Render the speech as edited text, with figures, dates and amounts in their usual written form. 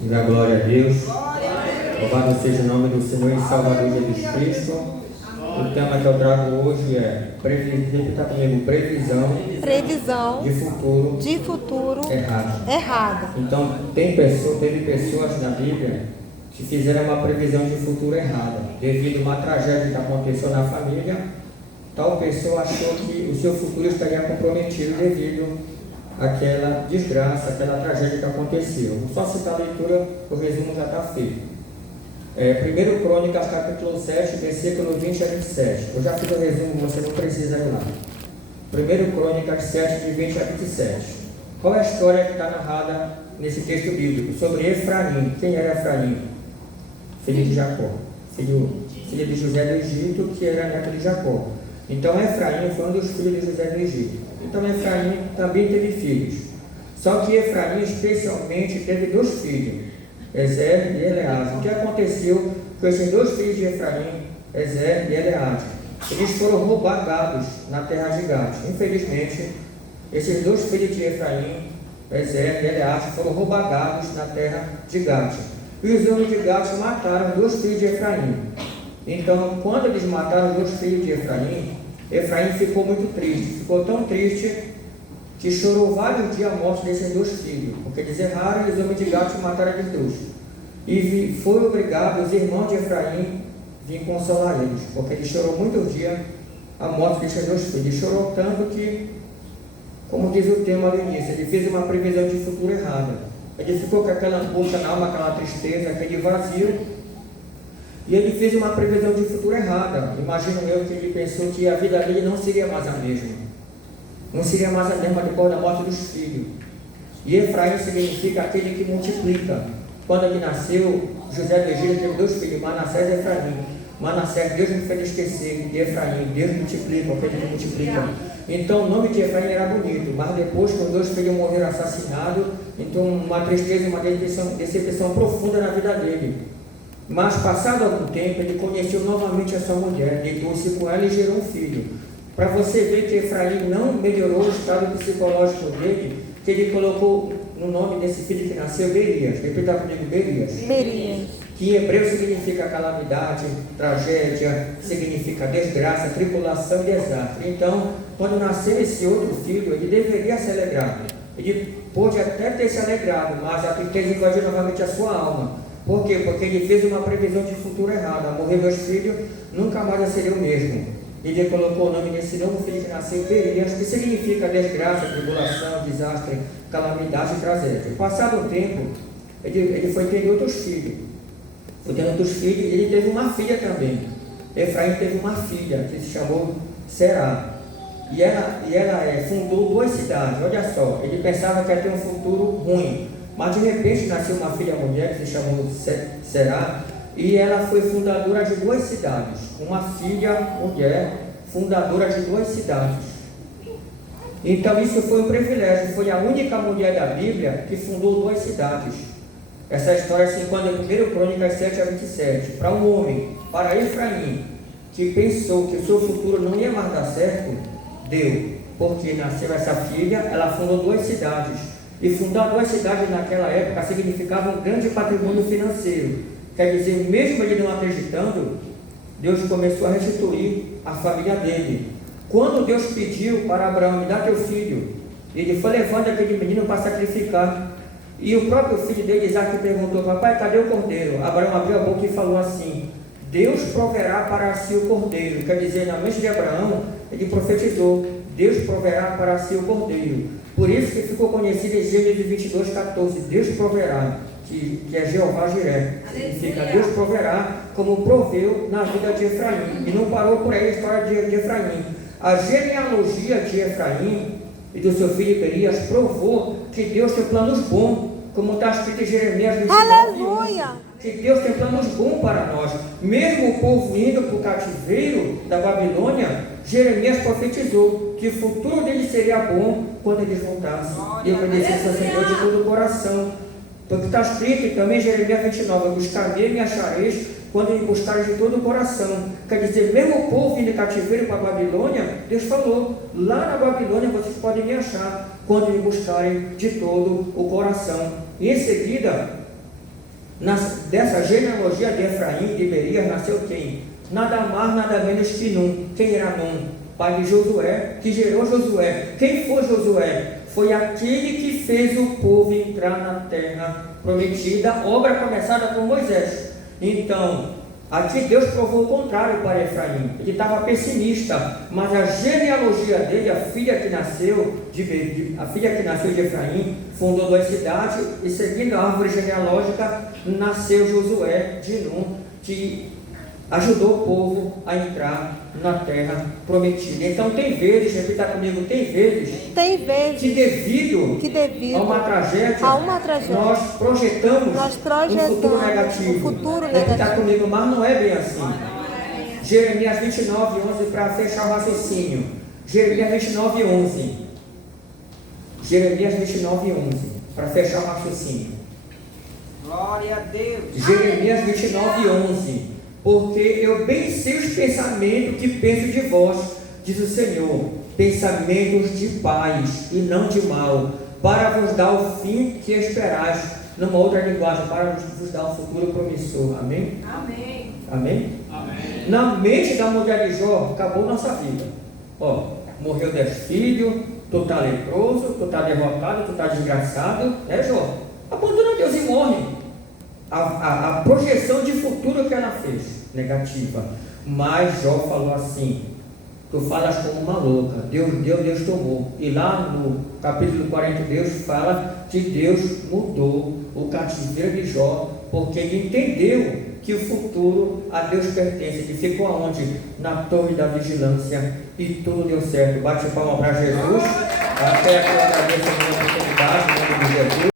Diga glória a Deus. Louvado seja o nome do Senhor e Salvador Jesus Cristo. O tema que eu trago hoje é, repita comigo, previsão de futuro errado. Então, teve pessoas na Bíblia que fizeram uma previsão de futuro errada. Devido a uma tragédia que aconteceu na família, tal pessoa achou que o seu futuro estaria comprometido devido àquela desgraça, aquela tragédia que aconteceu. Vou só citar a leitura, o resumo já está feito. 1 Crônicas, capítulo 7, versículo 20 a 27. Eu já fiz o resumo, você não precisa ir lá. 1 Crônicas 7, de 20 a 27. Qual é a história que está narrada nesse texto bíblico? Sobre Efraim. Quem era Efraim? Filho de Jacó. Filho de José do Egito, que era neto de Jacó. Então Efraim foi um dos filhos de José do Egito. Então Efraim também teve filhos. Só que Efraim especialmente teve dois filhos, Ezer e Eleazar. O que aconteceu com esses dois filhos de Efraim, Ezer e Eleazar? Eles foram roubados na terra de Gade. Infelizmente, esses dois filhos de Efraim, Ezer e Eleazar, foram roubados na terra de Gade. E os homens de Gade mataram dois filhos de Efraim. Então, quando eles mataram os dois filhos de Efraim, Efraim ficou muito triste. Ficou tão triste que chorou vários dias a morte desses dois filhos, porque eles erraram e os homens de Gade mataram eles dois. E foi obrigado os irmãos de Efraim vir consolar eles, porque ele chorou muitos dias a morte desses dois filhos. Ele chorou tanto que, como diz o tema no início, ele fez uma previsão de futuro errada. Ele ficou com aquela angústia na alma, aquela tristeza, aquele vazio, e ele fez uma previsão de futuro errada. Imagino eu que ele pensou que a vida dele não seria mais a mesma. Não seria mais a mesma depois da morte dos filhos. E Efraim significa aquele que multiplica. Quando ele nasceu, José do Egito teve dois filhos, Manassés e Efraim. Manassés, Deus me fez esquecer de Efraim. Deus multiplica, aquele que multiplica. Então o nome de Efraim era bonito, mas depois, quando dois filhos morreram assassinados, então uma tristeza e uma decepção profunda na vida dele. Mas passado algum tempo, ele conheceu novamente a sua mulher, deitou-se com ela e gerou um filho. Para você ver que Efraim não melhorou o estado psicológico dele, que ele colocou no nome desse filho que nasceu, Berias. Repita comigo, Berias. Que em hebreu significa calamidade, tragédia, significa desgraça, tribulação e desastre. Então, quando nasceu esse outro filho, ele deveria se alegrar. Ele pôde até ter se alegrado, mas a tristeza invadiu novamente a sua alma. Por quê? Porque ele fez uma previsão de futuro errada. Morrer meus filhos, nunca mais eu seria o mesmo. Ele colocou o nome desse novo filho que nasceu, Berias, que significa desgraça, tribulação, desastre, calamidade e tragédia. Passado o tempo, ele foi ter outros filhos. Foi tendo outros filhos e ele teve uma filha também. Efraim teve uma filha que se chamou Será. E ela fundou duas cidades. Olha só, ele pensava que ia ter um futuro ruim. Mas de repente nasceu uma filha mulher que se chamou Será. E ela foi fundadora de duas cidades. Uma filha mulher, fundadora de duas cidades. Então isso foi um privilégio. Foi a única mulher da Bíblia que fundou duas cidades. Essa história se encontra em 1 Crônicas 7 a 27. Para um homem, para Efraim, que pensou que o seu futuro não ia mais dar certo, deu. Porque nasceu essa filha, ela fundou duas cidades. E fundar duas cidades naquela época significava um grande patrimônio financeiro. Quer dizer, mesmo ele não acreditando, Deus começou a restituir a família dele. Quando Deus pediu para Abraão, me dá teu filho, ele foi levando aquele menino para sacrificar. E o próprio filho dele, Isaac, perguntou, papai, cadê o cordeiro? Abraão abriu a boca e falou assim, Deus proverá para si o cordeiro. Quer dizer, na mente de Abraão, ele profetizou, Deus proverá para si o cordeiro. Por isso que ficou conhecido em Gênesis 22, 14, Deus proverá. Que é Jeová Jiré, significa Deus proverá, como proveu na vida de Efraim. E não parou por aí a história de Efraim. A genealogia de Efraim e do seu filho Berias provou que Deus tem planos bons, como está escrito em Jeremias 29, Aleluia! que Deus tem planos bons para nós. Mesmo o povo indo para o cativeiro da Babilônia, Jeremias profetizou que o futuro deles seria bom quando eles voltassem e obedecessem ao Senhor de todo o coração. Porque está escrito também em Jeremias 29, buscar-me e me achareis quando me buscareis de todo o coração. Quer dizer, mesmo o povo indo cativeiro para a Babilônia, Deus falou, lá na Babilônia vocês podem me achar quando me buscarem de todo o coração. E em seguida, Dessa genealogia de Efraim, de Berias, nasceu quem? Nada mais, nada menos que Num. Quem era Num? Pai de Josué, que gerou Josué. Quem foi Josué? Foi aquele que fez o povo entrar na terra prometida, obra começada por Moisés. Então, aqui Deus provou o contrário para Efraim. Ele estava pessimista, mas a genealogia dele, a filha que nasceu de Efraim, fundou 2 cidades, e seguindo a árvore genealógica, nasceu Josué de Num, que ajudou o povo a entrar na terra prometida. Então tem vezes, repita comigo, tem vezes que devido a uma tragédia, nós projetamos um futuro negativo. Repita comigo, mas não é bem assim. Jeremias 29:11, para fechar o raciocínio. Jeremias 29:11. Jeremias 29:11, para fechar o raciocínio. Glória a Deus. Jeremias 29:11. Porque eu bem sei os pensamentos que penso de vós, diz o Senhor, pensamentos de paz e não de mal, para vos dar o fim que esperais. Numa outra linguagem, para vos dar um futuro promissor. Amém? Amém. Amém? Amém. Na mente da mulher de Jó, acabou nossa vida. Morreu 10 filhos, tu está leproso, tu está derrotado, tu está desgraçado. Jó? Abandona Deus e morre. A projeção de futuro que ela fez, negativa. Mas Jó falou assim: tu falas como uma louca, Deus deu, Deus tomou. E lá no capítulo 40, Deus fala que Deus mudou o cativeiro de Jó, porque ele entendeu que o futuro a Deus pertence. Ele ficou aonde? Na torre da vigilância, e tudo deu certo. Bate palma para Jesus. Até que eu agradeço a minha oportunidade, em nome de Jesus.